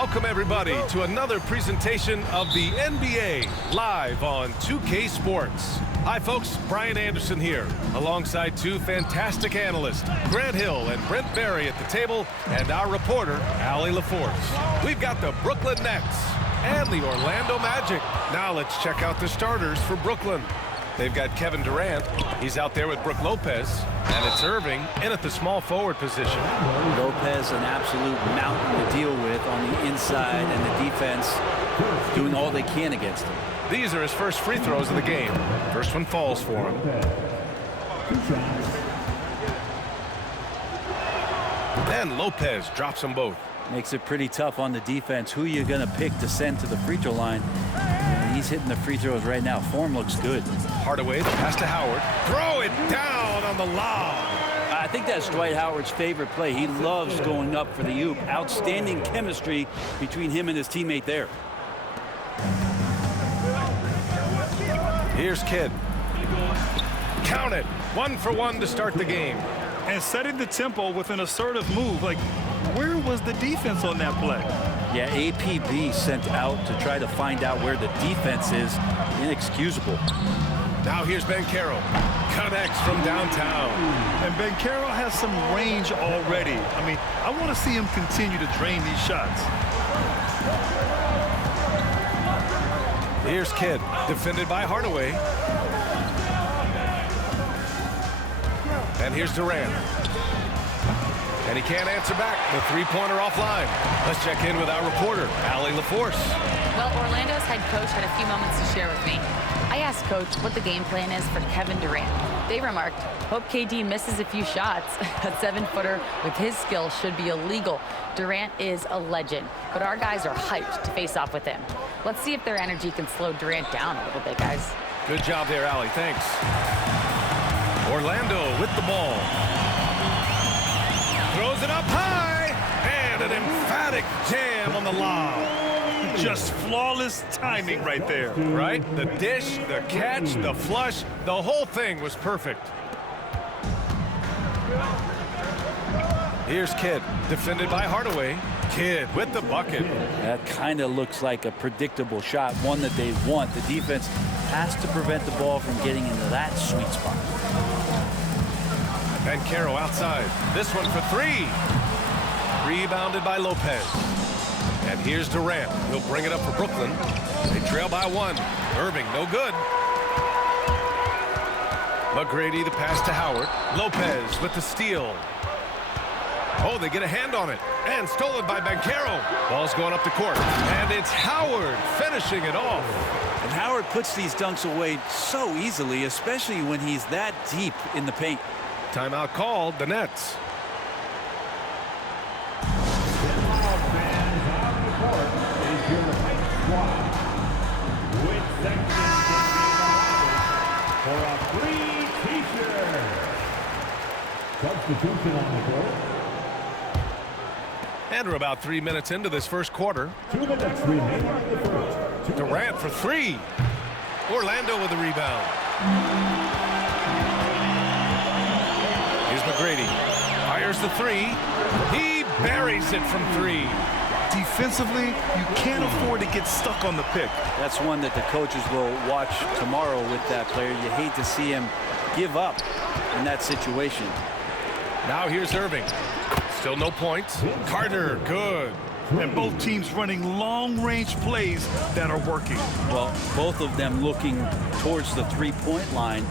Welcome, everybody, to another presentation of the NBA live on 2K Sports. Hi, folks. Brian Anderson here, alongside two fantastic analysts, Grant Hill and Brent Berry at the table, and our reporter, Allie LaForce. We've got the Brooklyn Nets and the Orlando Magic. Now let's check out the starters for Brooklyn. They've got Kevin Durant. He's out there with Brook Lopez. And it's Irving in at the small forward position. Lopez, an absolute mountain to deal with on the inside, and the defense doing all they can against him. These are his first free throws of the game. First one falls for him. And Lopez drops them both. Makes it pretty tough on the defense. Who you're going to pick to send to the free throw line. And he's hitting the free throws right now. Form looks good. Hardaway, the pass to Howard. Throw it down on the lob. I think that's Dwight Howard's favorite play. He loves going up for the oop. Outstanding chemistry between him and his teammate there. Here's Kidd. Count it. 1 for 1 to start the game. And setting the tempo with an assertive move. Like, where was the defense on that play? Yeah, APB sent out to try to find out where the defense is. Inexcusable. Now here's Banchero. Connects from downtown. And Banchero has some range already. I mean, I want to see him continue to drain these shots. Here's Kidd, defended by Hardaway. And here's Durant. And he can't answer back. The three-pointer offline. Let's check in with our reporter, Allie LaForce. Well, Orlando's head coach had a few moments to share with me. I asked Coach what the game plan is for Kevin Durant. They remarked, hope KD misses a few shots. A 7-footer with his skill should be illegal. Durant is a legend, but our guys are hyped to face off with him. Let's see if their energy can slow Durant down a little bit, guys. Good job there, Allie. Thanks. Orlando with the ball. Throws it up high, and an emphatic jam on the lob. Just flawless timing right there. Right? The dish, the catch, the flush, the whole thing was perfect. Here's Kidd, defended by Hardaway. Kidd with the bucket. That kind of looks like a predictable shot, one that they want. The defense has to prevent the ball from getting into that sweet spot. Banchero outside. This one for three. Rebounded by Lopez. And here's Durant. He'll bring it up for Brooklyn. They trail by 1. Irving, no good. McGrady, the pass to Howard. Lopez with the steal. Oh, they get a hand on it. And stolen by Banchero. Ball's going up the court. And it's Howard finishing it off. And Howard puts these dunks away so easily, especially when he's that deep in the paint. Timeout called, the Nets. For a free t-shirt. Substitution on the court. And we're about 3 minutes into this first quarter. 2 minutes remaining in the first. Durant for three. Orlando with the rebound. Here's McGrady. Fires the three. He buries it from three. Defensively, you can't afford to get stuck on the pick. That's one that the coaches will watch tomorrow with that player. You hate to see him give up in that situation. Now here's Irving. Still no points. Carter, good. And both teams running long-range plays that are working. Well, both of them looking towards the three-point line.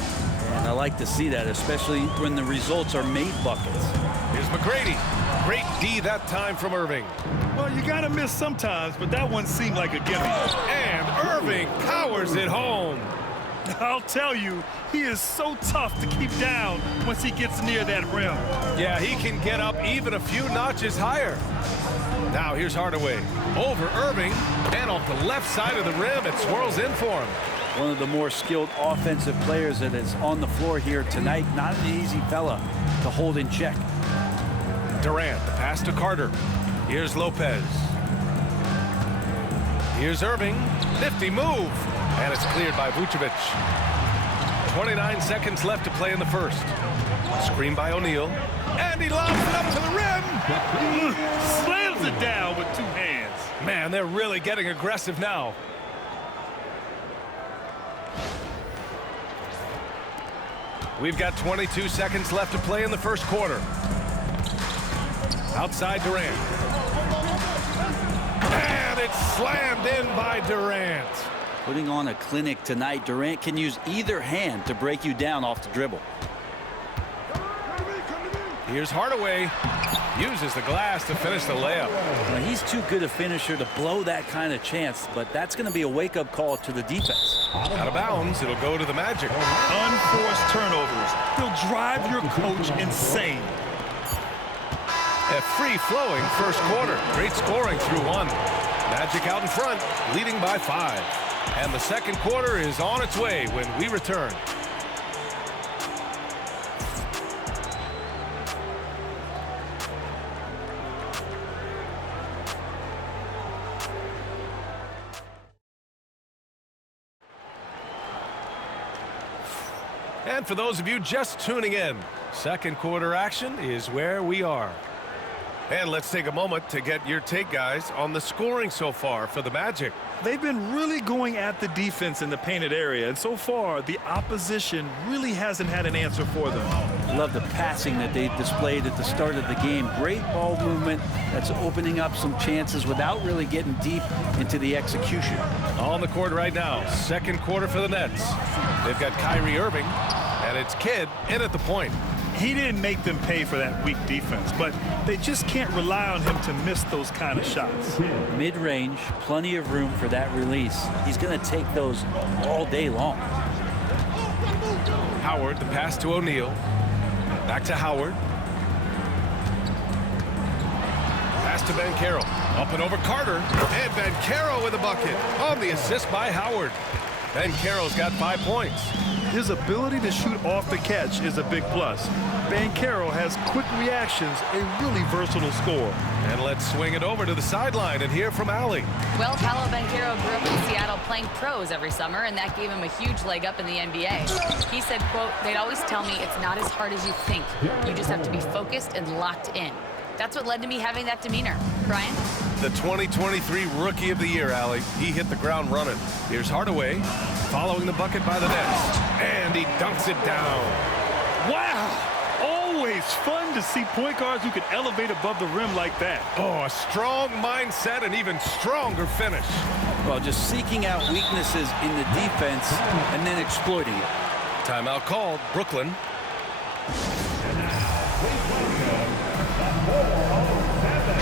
And I like to see that, especially when the results are made buckets. Here's McGrady. Great D that time from Irving. Well, you got to miss sometimes, but that one seemed like a gimme. And Irving powers it home. I'll tell you, he is so tough to keep down once he gets near that rim. Yeah, he can get up even a few notches higher. Now here's Hardaway. Over Irving, and off the left side of the rim, it swirls in for him. One of the more skilled offensive players that is on the floor here tonight. Not an easy fella to hold in check. Durant, the pass to Carter. Here's Lopez. Here's Irving. Nifty move. And it's cleared by Vucevic. 29 seconds left to play in the first. Screen by O'Neal. And he lobs it up to the rim. Slams it down with two hands. Man, they're really getting aggressive now. We've got 22 seconds left to play in the first quarter. Outside Durant. And it's slammed in by Durant. Putting on a clinic tonight. Durant can use either hand to break you down off the dribble. Here's Hardaway. Uses the glass to finish the layup. Now, he's too good a finisher to blow that kind of chance, but that's going to be a wake-up call to the defense. Out of bounds, it'll go to the Magic. Unforced turnovers. They'll drive your coach insane. A free-flowing first quarter. Great scoring through one. Magic out in front, leading by 5. And the second quarter is on its way when we return. And for those of you just tuning in, second quarter action is where we are. And let's take a moment to get your take, guys, on the scoring so far for the Magic. They've been really going at the defense in the painted area, and so far the opposition really hasn't had an answer for them. Love the passing that they displayed at the start of the game. Great ball movement that's opening up some chances without really getting deep into the execution. On the court right now, second quarter for the Nets. They've got Kyrie Irving, and it's Kidd in at the point. He didn't make them pay for that weak defense, but they just can't rely on him to miss those kind of shots. Mid-range, plenty of room for that release. He's going to take those all day long. Howard, the pass to O'Neal. Back to Howard. Pass to Banchero. Up and over Carter. And Banchero with a bucket on the assist by Howard. Banchero's got 5 points. His ability to shoot off the catch is a big plus. Banchero has quick reactions, a really versatile scorer. And let's swing it over to the sideline and hear from Allie. Well, Paolo Banchero grew up in Seattle playing pros every summer, and that gave him a huge leg up in the NBA. He said, quote, "They'd always tell me it's not as hard as you think. You just have to be focused and locked in." That's what led to me having that demeanor. Brian? The 2023 Rookie of the Year, Allie. He hit the ground running. Here's Hardaway, following the bucket by the Nets. And he dunks it down. Wow! Always fun to see point guards who can elevate above the rim like that. Oh, a strong mindset and even stronger finish. Well, just seeking out weaknesses in the defense and then exploiting it. Timeout called. Brooklyn. And now, please welcome the 407.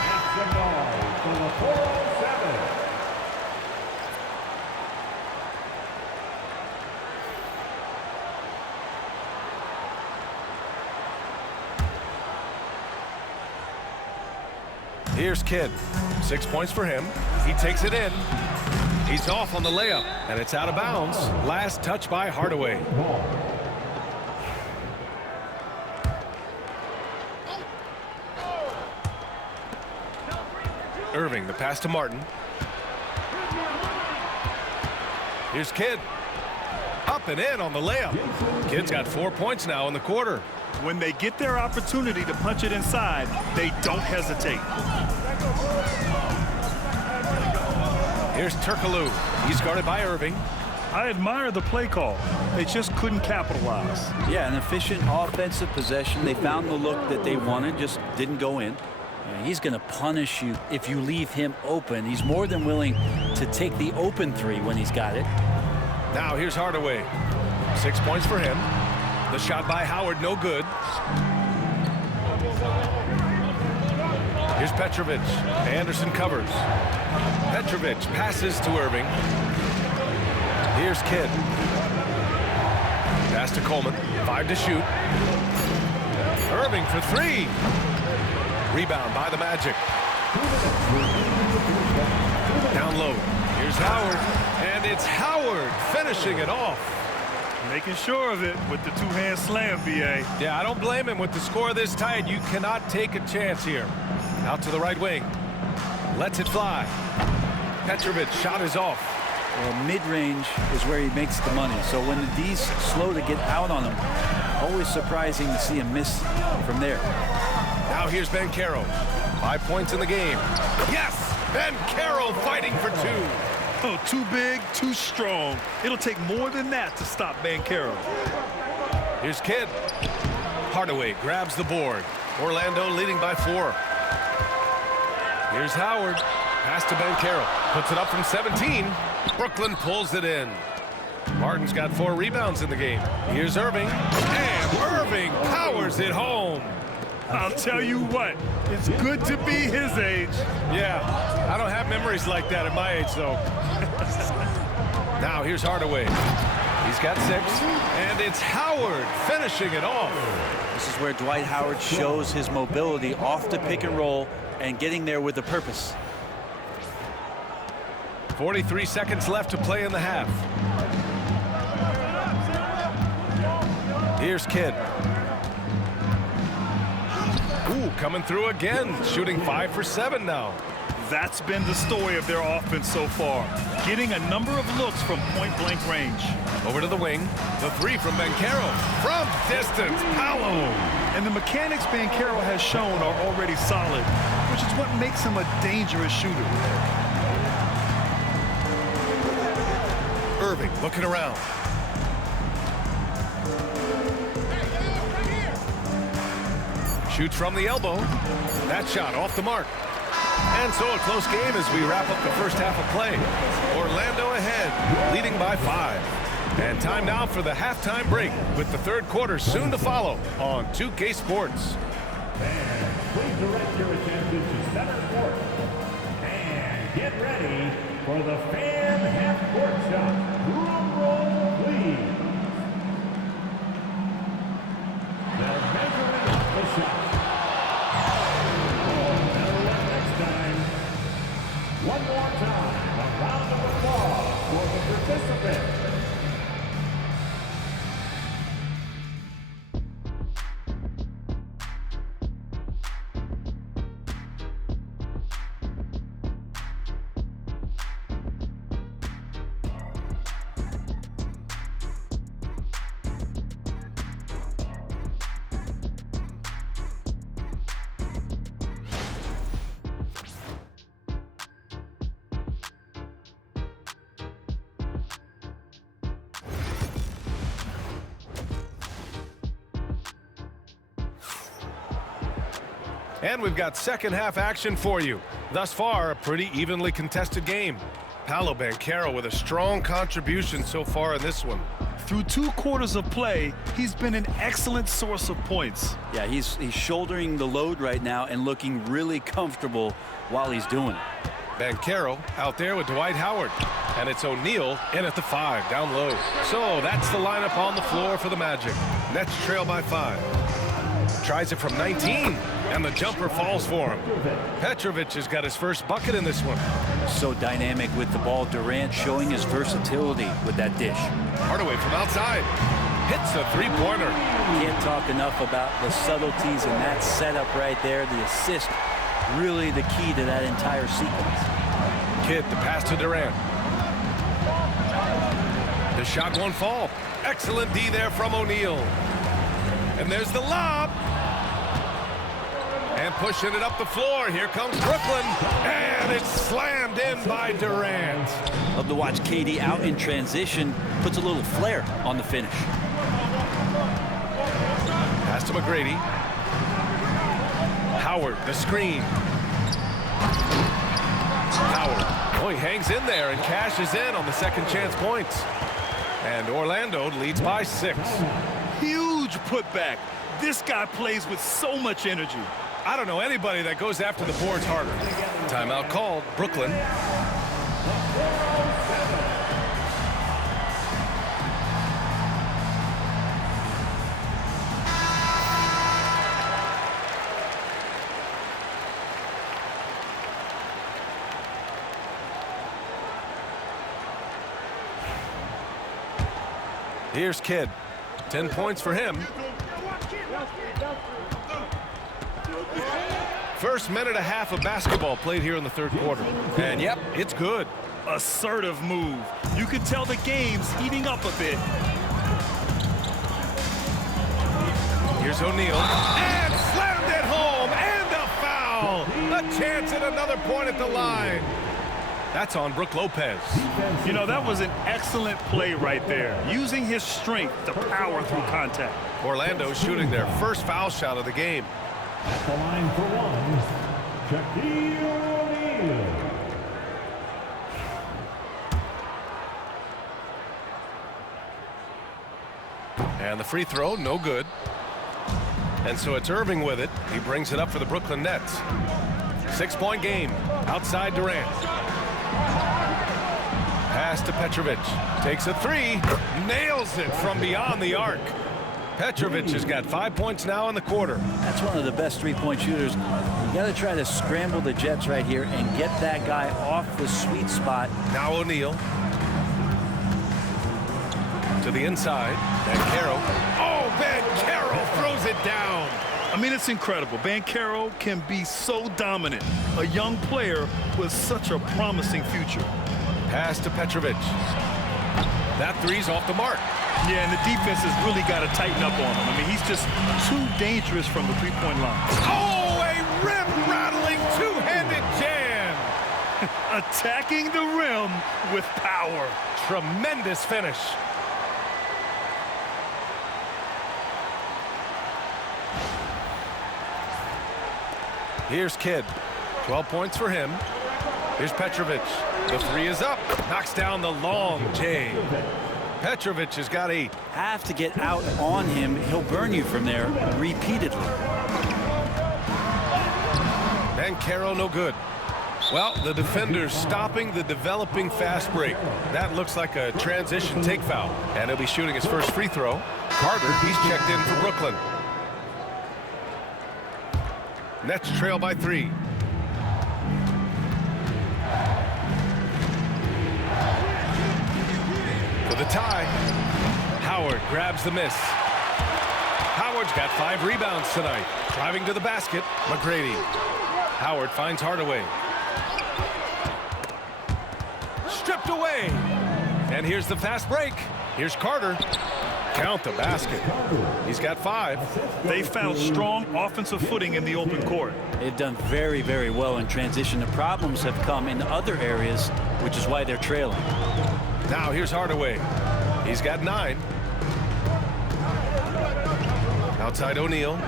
Make some noise for the 407. Here's Kidd. 6 points for him. He takes it in. He's off on the layup, and it's out of bounds. Last touch by Hardaway. Irving, the pass to Martin. Here's Kidd. Up and in on the layup. Kidd's got 4 points now in the quarter. When they get their opportunity to punch it inside, they don't hesitate. Here's Turkoglu. He's guarded by Irving. I admire the play call. They just couldn't capitalize. Yeah, an efficient offensive possession. They found the look that they wanted, just didn't go in. And he's going to punish you if you leave him open. He's more than willing to take the open three when he's got it. Now here's Hardaway. 6 points for him. The shot by Howard, no good. Here's Petrovic. Anderson covers. Petrovic passes to Irving. Here's Kidd. Pass to Coleman. 5 to shoot. Irving for 3. Rebound by the Magic. Down low. Here's Howard. And it's Howard finishing it off. Making sure of it with the two-hand slam, B.A. Yeah, I don't blame him. With the score this tight, you cannot take a chance here. Out to the right wing. Lets it fly. Petrovic shot is off. Well, mid-range is where he makes the money. So when the D's slow to get out on him, always surprising to see him miss from there. Now here's Banchero. 5 points in the game. Yes! Ben Carroll fighting for 2. Oh, too big, too strong. It'll take more than that to stop Banchero. Here's Kidd. Hardaway grabs the board. Orlando leading by 4. Here's Howard. Pass to Banchero. Puts it up from 17. Brooklyn pulls it in. Martin's got 4 rebounds in the game. Here's Irving. And Irving powers it home. I'll tell you what, it's good to be his age. Yeah, I don't have memories like that at my age, though. Now here's Hardaway. He's got 6, and it's Howard finishing it off. This is where Dwight Howard shows his mobility off the pick and roll and getting there with a purpose. 43 seconds left to play in the half. Here's Kidd. Ooh, coming through again, shooting 5 for 7 now. That's been the story of their offense so far, getting a number of looks from point-blank range. Over to the wing, the 3 from Banchero. From distance, Paolo. And the mechanics Banchero has shown are already solid, which is what makes him a dangerous shooter. Irving looking around. Shoots from the elbow. That shot off the mark. And so a close game as we wrap up the first half of play. Orlando ahead, leading by 5. And time now for the halftime break with the third quarter soon to follow on 2K Sports. Fans, please direct your attention to center court. And get ready for the fan half-court shot. Drum roll, please. They're measuring up the shot. One more time, a round of applause for the participants. And we've got second half action for you. Thus far, a pretty evenly contested game. Paolo Banchero with a strong contribution so far in this one. Through 2 quarters of play, he's been an excellent source of points. Yeah, he's shouldering the load right now and looking really comfortable while he's doing it. Banchero out there with Dwight Howard. And it's O'Neal in at the 5, down low. So that's the lineup on the floor for the Magic. Nets trail by 5. Tries it from 19, and the jumper falls for him. Petrovic has got his first bucket in this one. So dynamic with the ball. Durant showing his versatility with that dish. Hardaway from outside. Hits a 3-pointer. Can't talk enough about the subtleties in that setup right there. The assist, really the key to that entire sequence. Kidd, the pass to Durant. The shot won't fall. Excellent D there from O'Neal. And there's the lob. And pushing it up the floor. Here comes Brooklyn. And it's slammed in by Durant. Love to watch KD out in transition. Puts a little flair on the finish. Pass to McGrady. Howard, the screen. Howard. Oh, he hangs in there and cashes in on the second chance points. And Orlando leads by 6. Huge putback. This guy plays with so much energy. I don't know anybody that goes after the boards harder. Timeout called. Brooklyn. Here's Kidd. 10 points for him. First minute and a half of basketball played here in the third quarter. And yep, it's good. Assertive move. You can tell the game's heating up a bit. Here's O'Neal. And slammed it home. And a foul. A chance at another point at the line. That's on Brook Lopez. You know, that was an excellent play right there, using his strength to power through contact. Orlando shooting their first foul shot of the game. At the line for one, Shaquille O'Neal. And the free throw, no good. And so it's Irving with it. He brings it up for the Brooklyn Nets. 6-point game. Outside Durant. Pass to Petrovic. Takes a three. Nails it from beyond the arc. Petrovic has got 5 points now in the quarter. That's one of the best three-point shooters. You got to try to scramble the Jets right here and get that guy off the sweet spot. Now O'Neal. To the inside. Banchero. Oh, Banchero throws it down. I mean, it's incredible. Banchero can be so dominant. A young player with such a promising future. Pass to Petrovic. That three's off the mark. Yeah, and the defense has really got to tighten up on him. I mean, he's just too dangerous from the three-point line. Oh, a rim-rattling two-handed jam. Attacking the rim with power. Tremendous finish. Here's Kidd. 12 points for him. Here's Petrovic. The three is up. Knocks down the long J. Petrovic has got 8. Have to get out on him. He'll burn you from there repeatedly. Banchero no good. Well, the defender's stopping the developing fast break. That looks like a transition take foul. And he'll be shooting his first free throw. Carter, he's checked in for Brooklyn. Nets trail by 3. For the tie, Howard grabs the miss. Howard's got 5 rebounds tonight. Driving to the basket, McGrady. Howard finds Hardaway. Stripped away. And here's the fast break. Here's Carter. Count the basket. He's got 5. They found strong offensive footing in the open court. They've done very, very well in transition. The problems have come in other areas, which is why they're trailing. Now here's Hardaway. He's got 9. Outside O'Neal.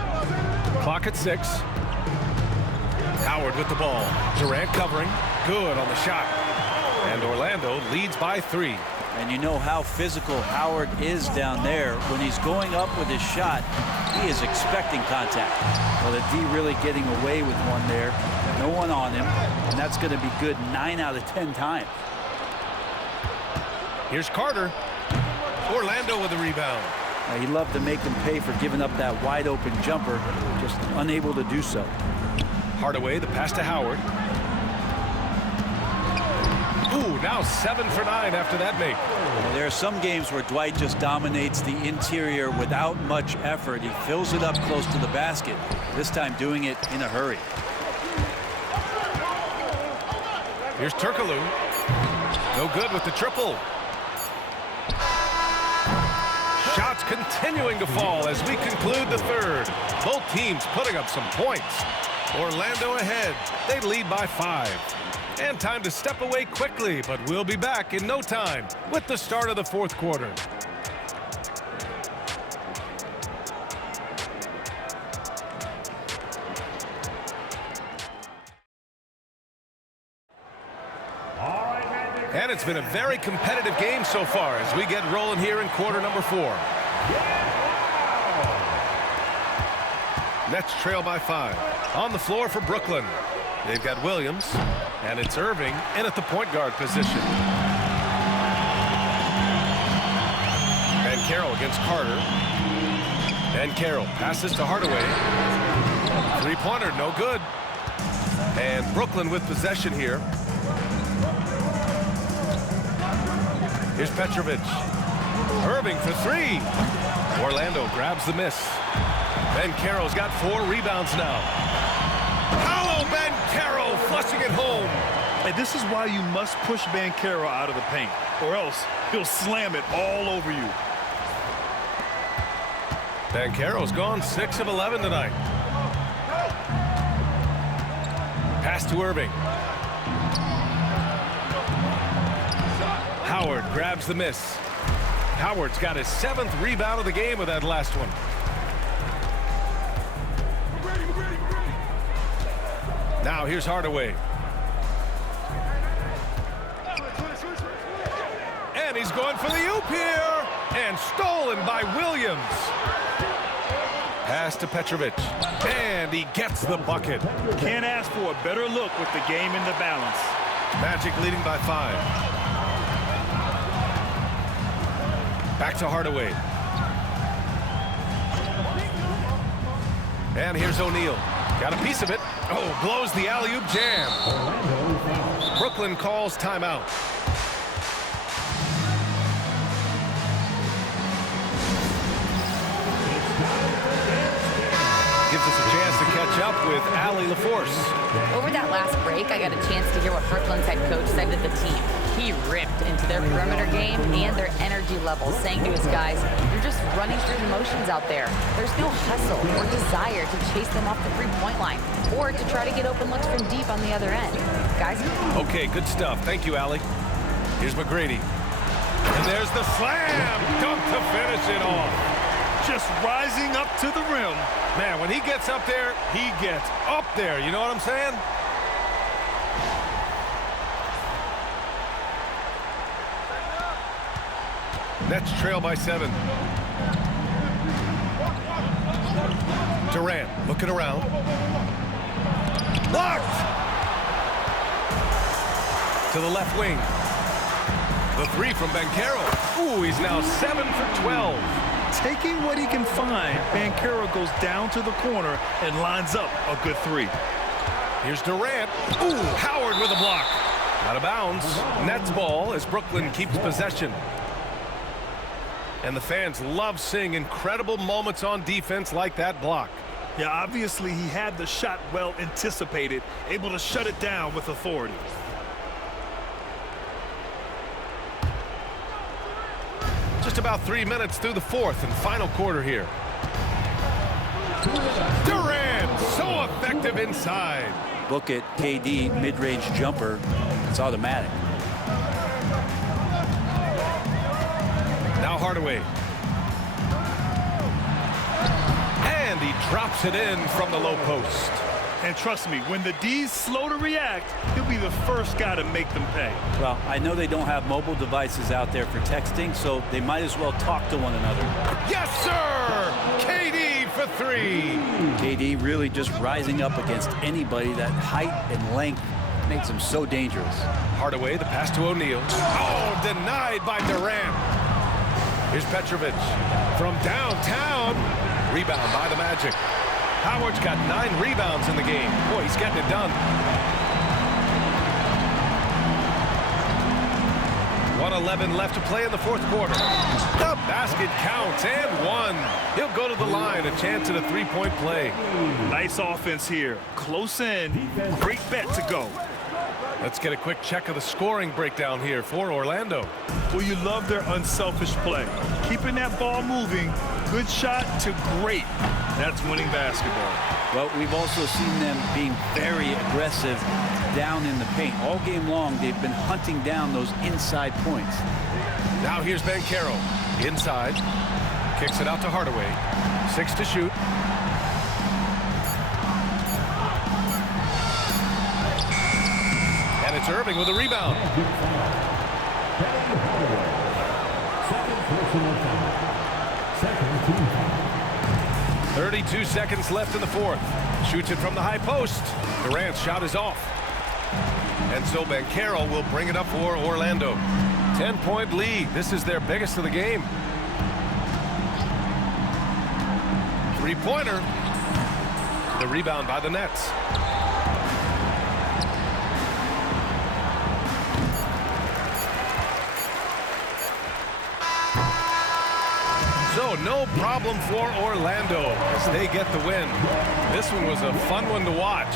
Clock at 6. Howard with the ball. Durant covering. Good on the shot. And Orlando leads by 3. And you know how physical Howard is down there. When he's going up with his shot, he is expecting contact. Well, the D really getting away with one there. No one on him. And that's going to be good 9 out of 10 times. Here's Carter. Orlando with the rebound. He loved to make him pay for giving up that wide open jumper. Just unable to do so. Hardaway, the pass to Howard. Ooh, now 7 for 9 after that make. Well, there are some games where Dwight just dominates the interior without much effort. He fills it up close to the basket. This time doing it in a hurry. Here's Turkoglu. No good with the triple. Shots continuing to fall as we conclude the third. Both teams putting up some points. Orlando ahead. They lead by 5. And time to step away quickly, but we'll be back in no time with the start of the 4th quarter. And it's been a very competitive game so far as we get rolling here in quarter number 4. Nets trail by 5. On the floor for Brooklyn. They've got Williams, and it's Irving in at the point guard position. Banchero against Carter. Banchero passes to Hardaway. Three-pointer, no good. And Brooklyn with possession here. Here's Petrovic. Irving for 3. Orlando grabs the miss. Banchero's got 4 rebounds now. Banchero flushing it home. And this is why you must push Banchero out of the paint, or else he'll slam it all over you. Banchero's gone 6 of 11 tonight. Pass to Irving. Howard grabs the miss. Howard's got his 7th rebound of the game with that last one. Now here's Hardaway. And he's going for the oop here. And stolen by Williams. Pass to Petrovic. And he gets the bucket. Can't ask for a better look with the game in the balance. Magic leading by 5. Back to Hardaway. And here's O'Neal. Got a piece of it. Oh, blows the alley-oop jam. Brooklyn calls timeout. Gives us a chance to catch up with Allie LaForce. Over that last break, I got a chance to hear what Brooklyn's head coach said to the team. He ripped into their perimeter game and their energy levels, saying to his guys, "You're just running through the motions out there. There's no hustle or desire to chase them off the three-point line or to try to get open looks from deep on the other end. Guys?" Okay, good stuff. Thank you, Allie. Here's McGrady. And there's the slam dunk to finish it off. Just rising up to the rim. Man, when he gets up there, he gets up there. You know what I'm saying? Nets trail by 7. Durant looking around. Blocked! To the left wing. The 3 from Banchero. Ooh, he's now 7 for 12. Taking what he can find, Banchero goes down to the corner and lines up a good 3. Here's Durant. Ooh, Howard with a block. Out of bounds. Nets ball as Brooklyn keeps possession. And the fans love seeing incredible moments on defense like that block. Yeah, obviously he had the shot well anticipated, able to shut it down with authority. Just about 3 minutes through the 4th and final quarter here. Durant, so effective inside. Book it, KD, mid-range jumper. It's automatic. Now Hardaway. And he drops it in from the low post. And trust me, when the D's slow to react, he'll be the first guy to make them pay. Well, I know they don't have mobile devices out there for texting, so they might as well talk to one another. Yes, sir! KD for 3. KD really just rising up against anybody. That height and length makes him so dangerous. Hardaway, the pass to O'Neal. Oh, denied by Durant. Here's Petrovic from downtown. Rebound by the Magic. Howard's got 9 rebounds in the game. Boy, he's getting it done. 1:11 left to play in the 4th quarter. The basket counts and 1. He'll go to the line, a chance at a 3-point play. Nice offense here. Close in. Great bet to go. Let's get a quick check of the scoring breakdown here for Orlando. Well, you love their unselfish play. Keeping that ball moving. Good shot to great. That's winning basketball. Well, we've also seen them being very aggressive down in the paint. All game long, they've been hunting down those inside points. Now here's Banchero. Inside. Kicks it out to Hardaway. 6 to shoot. And it's Irving with a rebound. 32 seconds left in the 4th. Shoots it from the high post. Durant's shot is off. And so Banchero will bring it up for Orlando. 10-point lead. This is their biggest of the game. 3-pointer. The rebound by the Nets. So no problem for Orlando as they get the win. This one was a fun one to watch.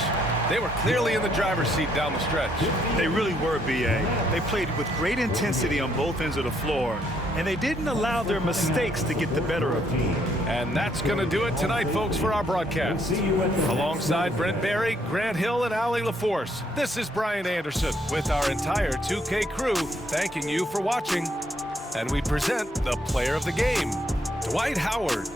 They were clearly in the driver's seat down the stretch. They really were, B.A. They played with great intensity on both ends of the floor, and they didn't allow their mistakes to get the better of them. And that's going to do it tonight, folks, for our broadcast. Alongside Brent Barry, Grant Hill, and Allie LaForce, this is Brian Anderson with our entire 2K crew thanking you for watching. And we present the player of the game, Dwight Howard.